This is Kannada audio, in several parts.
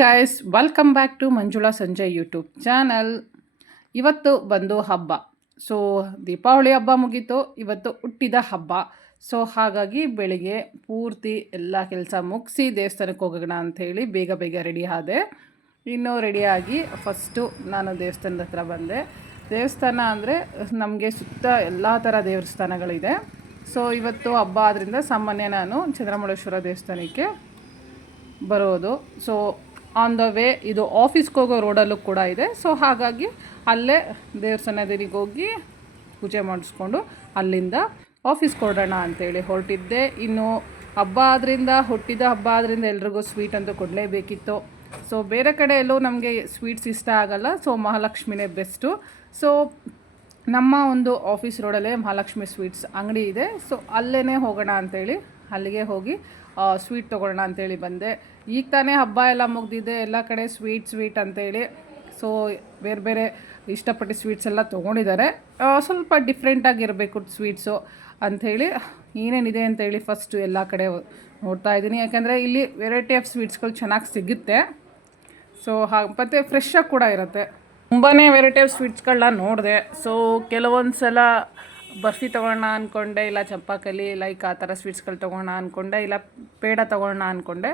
Guys welcome back to Manjula Sanjay YouTube channel ಇವತ್ತು ಬಂದು ಹಬ್ಬ. ಸೊ ದೀಪಾವಳಿ ಹಬ್ಬ ಮುಗೀತು, ಇವತ್ತು ಹುಟ್ಟಿದ ಹಬ್ಬ. ಸೊ ಹಾಗಾಗಿ ಬೆಳಿಗ್ಗೆ ಪೂರ್ತಿ ಎಲ್ಲ ಕೆಲಸ ಮುಗಿಸಿ ದೇವಸ್ಥಾನಕ್ಕೆ ಹೋಗೋಣ ಅಂಥೇಳಿ ಬೇಗ ಬೇಗ ರೆಡಿ ಆದೆ. ಇನ್ನೂ ರೆಡಿಯಾಗಿ ಫಸ್ಟು ನಾನು ದೇವಸ್ಥಾನದ ಹತ್ರ ಬಂದೆ. ದೇವಸ್ಥಾನ ಅಂದರೆ ನಮಗೆ ಸುತ್ತ ಎಲ್ಲ ಥರ ದೇವಸ್ಥಾನಗಳಿದೆ. ಸೊ ಇವತ್ತು ಹಬ್ಬ ಆದ್ದರಿಂದ ಸಾಮಾನ್ಯ ನಾನು ಚಂದ್ರಮೌಳೇಶ್ವರ ದೇವಸ್ಥಾನಕ್ಕೆ ಬರೋದು. ಸೊ ಆನ್ ದ ವೇ ಇದು ಆಫೀಸ್ಗೆ ಹೋಗೋ ರೋಡಲ್ಲೂ ಕೂಡ ಇದೆ. ಸೊ ಹಾಗಾಗಿ ಅಲ್ಲೇ ದೇವ್ರ ಸನ್ನಿಧಿಗೆ ಹೋಗಿ ಪೂಜೆ ಮಾಡಿಸ್ಕೊಂಡು ಅಲ್ಲಿಂದ ಆಫೀಸ್ಗೆ ಹೊರಡೋಣ ಅಂತೇಳಿ ಹೊರಟಿದ್ದೆ. ಇನ್ನು ಹಬ್ಬ ಆದ್ರಿಂದ, ಹುಟ್ಟಿದ ಹಬ್ಬ ಆದ್ರಿಂದ ಎಲ್ರಿಗೂ ಸ್ವೀಟ್ ಅಂತೂ ಕೊಡಲೇಬೇಕಿತ್ತು. ಸೊ ಬೇರೆ ಕಡೆ ಎಲ್ಲೂ ನಮಗೆ ಸ್ವೀಟ್ಸ್ ಇಷ್ಟ ಆಗಲ್ಲ. ಸೊ ಮಹಾಲಕ್ಷ್ಮಿನೇ ಬೆಸ್ಟು ಸೊ ನಮ್ಮ ಒಂದು ಆಫೀಸ್ ರೋಡಲ್ಲೇ ಮಹಾಲಕ್ಷ್ಮಿ ಸ್ವೀಟ್ಸ್ ಅಂಗಡಿ ಇದೆ. ಸೊ ಅಲ್ಲೇ ಹೋಗೋಣ ಅಂತೇಳಿ ಅಲ್ಲಿಗೆ ಹೋಗಿ ಸ್ವೀಟ್ ತೊಗೊಳ್ಳೋಣ ಅಂತೇಳಿ ಬಂದೆ. ಈಗ ತಾನೇ ಹಬ್ಬ ಎಲ್ಲ ಮುಗ್ದಿದೆ, ಎಲ್ಲ ಕಡೆ ಸ್ವೀಟ್ ಸ್ವೀಟ್ ಅಂತೇಳಿ. ಸೊ ಬೇರೆ ಬೇರೆ ಇಷ್ಟಪಟ್ಟು ಸ್ವೀಟ್ಸ್ ಎಲ್ಲ ತೊಗೊಂಡಿದ್ದಾರೆ. ಸ್ವಲ್ಪ ಡಿಫ್ರೆಂಟಾಗಿರಬೇಕು ಸ್ವೀಟ್ಸು ಅಂಥೇಳಿ ಏನೇನಿದೆ ಅಂತೇಳಿ ಫಸ್ಟು ಎಲ್ಲ ಕಡೆ ನೋಡ್ತಾ ಇದ್ದೀನಿ. ಯಾಕೆಂದರೆ ಇಲ್ಲಿ ವೆರೈಟಿ ಆಫ್ ಸ್ವೀಟ್ಸ್ಗಳು ಚೆನ್ನಾಗಿ ಸಿಗುತ್ತೆ. ಸೊ ಹಾಗೆ ಮತ್ತು ಫ್ರೆಶ್ಶಾಗಿ ಕೂಡ ಇರುತ್ತೆ. ತುಂಬಾ ವೆರೈಟಿ ಆಫ್ ಸ್ವೀಟ್ಸ್ಗಳನ್ನ ನೋಡಿದೆ. ಸೊ ಕೆಲವೊಂದು ಸಲ ಬರ್ಫಿ ತೊಗೊಳ್ಳೋಣ ಅಂದ್ಕೊಂಡೆ ಇಲ್ಲ ಚಂಪಾಕಲಿ ಲೈಕ್ ಆ ಥರ ಸ್ವೀಟ್ಸ್ಗಳು ತೊಗೊಳ್ಳೋಣ ಅಂದ್ಕೊಂಡೆ ಇಲ್ಲ ಪೇಡ ತೊಗೊಳ್ಳೋಣ ಅಂದ್ಕೊಂಡೆ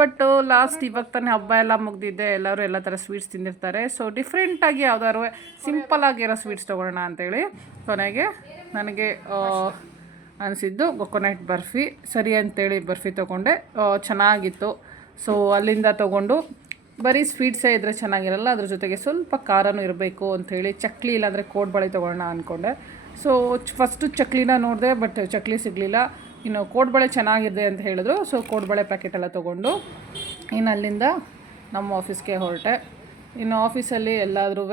ಬಟ್ ಲಾಸ್ಟ್ ಇವಾಗ ತಾನೇ ಹಬ್ಬ ಎಲ್ಲ ಮುಗ್ದಿದ್ದೆ ಎಲ್ಲರೂ ಎಲ್ಲ ಥರ ಸ್ವೀಟ್ಸ್ ತಿಂದಿರ್ತಾರೆ. ಸೊ ಡಿಫ್ರೆಂಟಾಗಿ ಯಾವ್ದಾದ್ರು ಸಿಂಪಲ್ ಆಗಿರೋ ಸ್ವೀಟ್ಸ್ ತೊಗೊಳ್ಳೋಣ ಅಂತೇಳಿ ಕೊನೆಗೆ ನನಗೆ ಅನಿಸಿದ್ದು ಕೊಕೊನಟ್ ಬರ್ಫಿ. ಸರಿ ಅಂತೇಳಿ ಬರ್ಫಿ ತೊಗೊಂಡೆ. ಚೆನ್ನಾಗಿತ್ತು. ಸೊ ಅಲ್ಲಿಂದ ತೊಗೊಂಡು ಬರೀ ಸ್ವೀಟ್ಸೇ ಇದ್ದರೆ ಚೆನ್ನಾಗಿರಲ್ಲ, ಅದ್ರ ಜೊತೆಗೆ ಸ್ವಲ್ಪ ಖಾರನೂ ಇರಬೇಕು ಅಂಥೇಳಿ ಚಕ್ಲಿ ಇಲ್ಲಾಂದರೆ ಕೋಡ್ಬಳೆ ತೊಗೊಳ್ಳೋಣ ಅಂದ್ಕೊಂಡೆ ಸೊ ಫಸ್ಟು ಚಕ್ಲಿನ ನೋಡಿದೆ ಬಟ್ ಚಕ್ಲಿ ಸಿಗಲಿಲ್ಲ. ಇನ್ನು ಕೋಡ್ಬಳೆ ಚೆನ್ನಾಗಿದೆ ಅಂತ ಹೇಳಿದ್ರು. ಸೊ ಕೋಡ್ಬಳೆ ಪ್ಯಾಕೆಟ್ ಎಲ್ಲ ತೊಗೊಂಡು, ಇನ್ನು ಅಲ್ಲಿಂದ ನಮ್ಮ ಆಫೀಸ್ಗೆ ಹೊರಟೆ. ಇನ್ನು ಆಫೀಸಲ್ಲಿ ಎಲ್ಲಾದ್ರೂ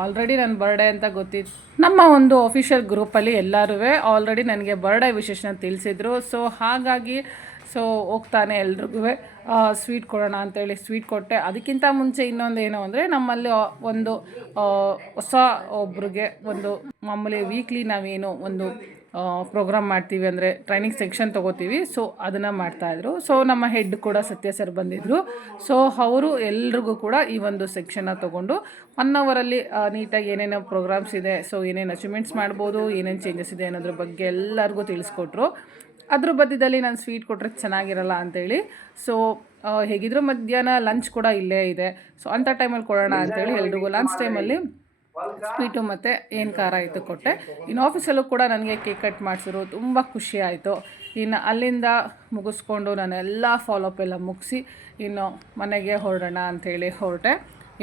ಆಲ್ರೆಡಿ ನನ್ನ ಬರ್ಡೇ ಅಂತ ಗೊತ್ತಿತ್ತು ನಮ್ಮ ಒಂದು ಆಫೀಷಿಯಲ್ ಗ್ರೂಪಲ್ಲಿ ಎಲ್ಲರೂ ಆಲ್ರೆಡಿ ನನಗೆ ಬರ್ಡೇ ವಿಶೇಷನ ತಿಳಿಸಿದ್ರು. ಸೊ ಹಾಗಾಗಿ ಸೊ ಹೋಗ್ತಾನೆ ಎಲ್ರಿಗೂ ಸ್ವೀಟ್ ಕೊಡೋಣ ಅಂತೇಳಿ ಸ್ವೀಟ್ ಕೊಟ್ಟೆ. ಅದಕ್ಕಿಂತ ಮುಂಚೆ ಇನ್ನೊಂದು ಏನು ಅಂದರೆ ನಮ್ಮಲ್ಲಿ ಒಂದು ಹೊಸ ಒಬ್ರಿಗೆ ಒಂದು ಮಾಮೂಲಿ ವೀಕ್ಲಿ ನಾವೇನು ಒಂದು ಪ್ರೋಗ್ರಾಮ್ ಮಾಡ್ತೀವಿ ಅಂದರೆ ಟ್ರೈನಿಂಗ್ ಸೆಕ್ಷನ್ ತೊಗೋತೀವಿ. ಸೊ ಅದನ್ನು ಮಾಡ್ತಾಯಿದ್ರು ಸೊ ನಮ್ಮ ಹೆಡ್ ಕೂಡ ಸತ್ಯ ಸರ್ ಬಂದಿದ್ದರು ಸೊ ಅವರು ಎಲ್ರಿಗೂ ಕೂಡ ಈ ಒಂದು ಸೆಕ್ಷನ್ನ ತೊಗೊಂಡು ಒನ್ ಅವರಲ್ಲಿ ನೀಟಾಗಿ ಏನೇನು ಪ್ರೋಗ್ರಾಮ್ಸ್ ಇದೆ. ಸೊ ಏನೇನು ಅಚೀವ್ಮೆಂಟ್ಸ್ ಮಾಡ್ಬೋದು, ಏನೇನು ಚೇಂಜಸ್ ಇದೆ ಅನ್ನೋದ್ರ ಬಗ್ಗೆ ಎಲ್ಲರಿಗೂ ತಿಳಿಸ್ಕೊಟ್ರು. ಅದ್ರ ಬದ್ಯದಲ್ಲಿ ನಾನು ಸ್ವೀಟ್ ಕೊಟ್ಟರೆ ಚೆನ್ನಾಗಿರಲ್ಲ ಅಂತೇಳಿ. ಸೊ ಹೇಗಿದ್ರು ಮಧ್ಯಾಹ್ನ ಲಂಚ್ ಕೂಡ ಇಲ್ಲೇ ಇದೆ. ಸೊ ಅಂಥ ಟೈಮಲ್ಲಿ ಕೊಡೋಣ ಅಂತೇಳಿ ಎಲ್ರಿಗೂ. ಲಂಚ್ ಟೈಮಲ್ಲಿ ಸ್ವೀಟು ಮತ್ತು ಏನು ಖಾರ ಇತ್ತು ಕೊಟ್ಟೆ. ಇನ್ನು ಆಫೀಸಲ್ಲೂ ಕೂಡ ನನಗೆ ಕೇಕ್ ಕಟ್ ಮಾಡಿಸಿದ್ರು ತುಂಬ ಖುಷಿ ಆಯಿತು. ಇನ್ನು ಅಲ್ಲಿಂದ ಮುಗಿಸ್ಕೊಂಡು ನಾನು ಎಲ್ಲ ಫಾಲೋಅಪ್ ಎಲ್ಲ ಮುಗಿಸಿ ಇನ್ನು ಮನೆಗೆ ಹೊರಡೋಣ ಅಂಥೇಳಿ ಹೊರಟೆ.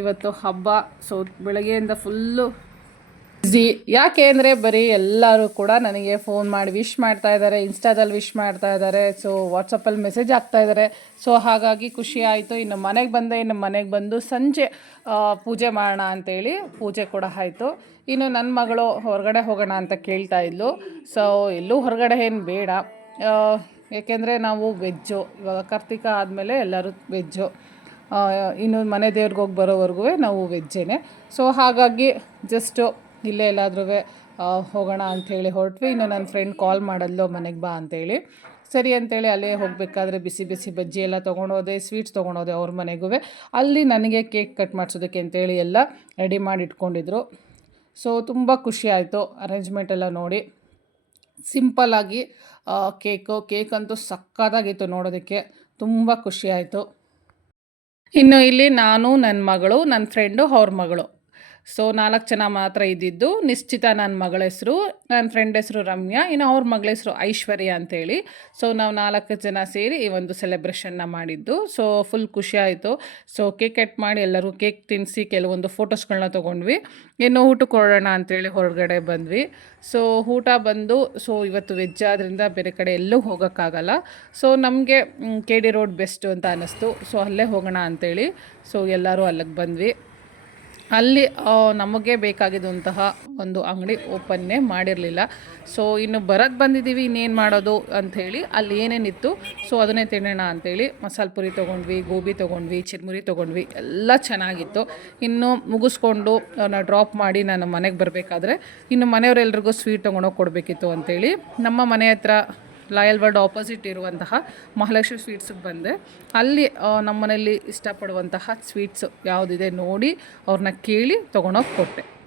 ಇವತ್ತು ಹಬ್ಬ ಸೊ ಬೆಳಗ್ಗೆಯಿಂದ ಫುಲ್ಲು ಬ್ಯುಸಿ ಯಾಕೆ ಅಂದರೆ ಬರೀ ಎಲ್ಲರೂ ಕೂಡ ನನಗೆ ಫೋನ್ ಮಾಡಿ ವಿಶ್ ಮಾಡ್ತಾ ಇದ್ದಾರೆ ಇನ್ಸ್ಟಾದಲ್ಲಿ ವಿಶ್ ಮಾಡ್ತಾ ಇದ್ದಾರೆ ಸೊ ವಾಟ್ಸಪ್ಪಲ್ಲಿ ಮೆಸೇಜ್ ಆಗ್ತಾ ಇದ್ದಾರೆ. ಸೊ ಹಾಗಾಗಿ ಖುಷಿ ಆಯಿತು. ಇನ್ನು ಮನೆಗೆ ಬಂದೆ, ಇನ್ನು ಮನೆಗೆ ಬಂದು ಸಂಜೆ ಪೂಜೆ ಮಾಡೋಣ ಅಂತೇಳಿ ಪೂಜೆ ಕೂಡ ಆಯಿತು. ಇನ್ನು ನನ್ನ ಮಗಳು ಹೊರಗಡೆ ಹೋಗೋಣ ಅಂತ ಕೇಳ್ತಾ ಇದ್ಲು. ಸೊ ಎಲ್ಲೂ ಹೊರಗಡೆ ಏನು ಬೇಡ. ಏಕೆಂದರೆ ನಾವು ವೆಜ್ಜು ಇವಾಗ ಕಾರ್ತಿಕ ಆದಮೇಲೆ ಎಲ್ಲರೂ ವೆಜ್ಜು ಇನ್ನು ಮನೆ ದೇವ್ರಿಗೆ ಹೋಗಿ ಬರೋವರೆಗೂ ನಾವು ವೆಜ್ಜೇನೆ ಸೊ ಹಾಗಾಗಿ ಜಸ್ಟು ಇಲ್ಲೇ ಎಲ್ಲಾದ್ರೂ ಹೋಗೋಣ ಅಂಥೇಳಿ ಹೊರಟ್ವಿ. ಇನ್ನು ನನ್ನ ಫ್ರೆಂಡ್ ಕಾಲ್ ಮಾಡಲ್ಲೋ ಮನೆಗೆ ಬಾ ಅಂತೇಳಿ ಸರಿ ಅಂತೇಳಿ ಅಲ್ಲೇ ಹೋಗಬೇಕಾದ್ರೆ ಬಿಸಿ ಬಿಸಿ ಬಜ್ಜಿ ಎಲ್ಲ ತೊಗೊಂಡೋದೆ ಸ್ವೀಟ್ಸ್ ತೊಗೊಂಡೋದೆ ಅವ್ರ ಮನೆಗೂ ಅಲ್ಲಿ ನನಗೆ ಕೇಕ್ ಕಟ್ ಮಾಡಿಸೋದಕ್ಕೆ ಅಂತೇಳಿ ಎಲ್ಲ ರೆಡಿ ಮಾಡಿ ಇಟ್ಕೊಂಡಿದ್ರು. ಸೊ ತುಂಬ ಖುಷಿ ಆಯಿತು ಅರೇಂಜ್ಮೆಂಟ್ ಎಲ್ಲ ನೋಡಿ. ಸಿಂಪಲ್ಲಾಗಿ ಕೇಕು ಕೇಕ್ ಅಂತೂ ಸಕ್ಕತ್ತಾಗಿತ್ತು ನೋಡೋದಕ್ಕೆ. ತುಂಬ ಖುಷಿ ಆಯಿತು. ಇನ್ನು ಇಲ್ಲಿ ನಾನು ನನ್ನ ಮಗಳು ನನ್ನ ಫ್ರೆಂಡು ಅವ್ರ ಮಗಳು. ಸೊ ನಾಲ್ಕು ಜನ ಮಾತ್ರ ಇದ್ದಿದ್ದು. ನಿಶ್ಚಿತ ನನ್ನ ಮಗಳ ಹೆಸರು ನನ್ನ ಫ್ರೆಂಡ್ ಹೆಸರು ರಮ್ಯಾ, ಇನ್ನು ಅವ್ರ ಮಗಳ ಹೆಸರು ಐಶ್ವರ್ಯ ಅಂತೇಳಿ. ಸೊ ನಾವು ನಾಲ್ಕು ಜನ ಸೇರಿ ಈ ಒಂದು ಸೆಲೆಬ್ರೇಷನ್ನ ಮಾಡಿದ್ದು. ಸೊ ಫುಲ್ ಖುಷಿ ಆಯಿತು. ಸೊ ಕೇಕ್ ಕಟ್ ಮಾಡಿ ಎಲ್ಲರೂ ಕೇಕ್ ತಿನ್ನಿಸಿ ಕೆಲವೊಂದು ಫೋಟೋಸ್ಗಳನ್ನ ತೊಗೊಂಡ್ವಿ. ಇನ್ನು ಊಟಕ್ಕೆ ಹೊರಡೋಣ ಅಂತೇಳಿ ಹೊರಗಡೆ ಬಂದ್ವಿ. ಸೊ ಊಟ ಬಂದು ಸೊ ಇವತ್ತು ವೆಜ್ ಆದ್ದರಿಂದ ಬೇರೆ ಕಡೆ ಎಲ್ಲೂ ಹೋಗೋಕ್ಕಾಗಲ್ಲ. ಸೊ ನಮಗೆ ಕೆ ಡಿ ರೋಡ್ ಬೆಸ್ಟು ಅಂತ ಅನ್ನಿಸ್ತು ಸೊ ಅಲ್ಲೇ ಹೋಗೋಣ ಅಂತೇಳಿ. ಸೊ ಎಲ್ಲರೂ ಅಲ್ಲಿಗೆ ಬಂದ್ವಿ. ಅಲ್ಲಿ ನಮಗೆ ಬೇಕಾಗಿದ್ದಂತಹ ಒಂದು ಅಂಗಡಿ ಓಪನ್ನೇ ಮಾಡಿರಲಿಲ್ಲ. ಸೊ, ಇನ್ನು ಬರೋಕ್ಕೆ ಬಂದಿದ್ದೀವಿ, ಇನ್ನೇನು ಮಾಡೋದು ಅಂಥೇಳಿ ಅಲ್ಲಿ ಏನೇನಿತ್ತು, ಸೊ, ಅದನ್ನೇ ತಿನ್ನೋಣ ಅಂಥೇಳಿ ಮಸಾಲೆ ಪುರಿ ತೊಗೊಂಡ್ವಿ, ಗೋಬಿ ತೊಗೊಂಡ್ವಿ ಚಿರ್ಮುರಿ ತೊಗೊಂಡ್ವಿ, ಎಲ್ಲ ಚೆನ್ನಾಗಿತ್ತು. ಇನ್ನು ಮುಗಿಸ್ಕೊಂಡು ನಾನು ಡ್ರಾಪ್ ಮಾಡಿ ನಾನು ಮನೆಗೆ ಬರಬೇಕಾದ್ರೆ, ಇನ್ನು ಮನೆಯವರೆಲ್ರಿಗೂ ಸ್ವೀಟ್ ತೊಗೊಂಡೋಗಿ ಕೊಡಬೇಕಿತ್ತು ಅಂಥೇಳಿ ನಮ್ಮ ಮನೆ ಹತ್ರ ಲಾಯಲ್ ವರ್ಡ್ ಆಪೋಸಿಟ್ ಇರುವಂತಹ ಮಹಾಲಕ್ಷ್ಮಿ ಸ್ವೀಟ್ಸಿಗೆ ಬಂದೆ. ಅಲ್ಲಿ ನಮ್ಮ ಮನೆಯಲ್ಲಿ ಇಷ್ಟಪಡುವಂತಹ ಸ್ವೀಟ್ಸ್ ಯಾವುದಿದೆ ನೋಡಿ ಅವ್ರನ್ನ ಕೇಳಿ ತೊಗೊಂಡೋಗಿ ಕೊಟ್ಟೆ.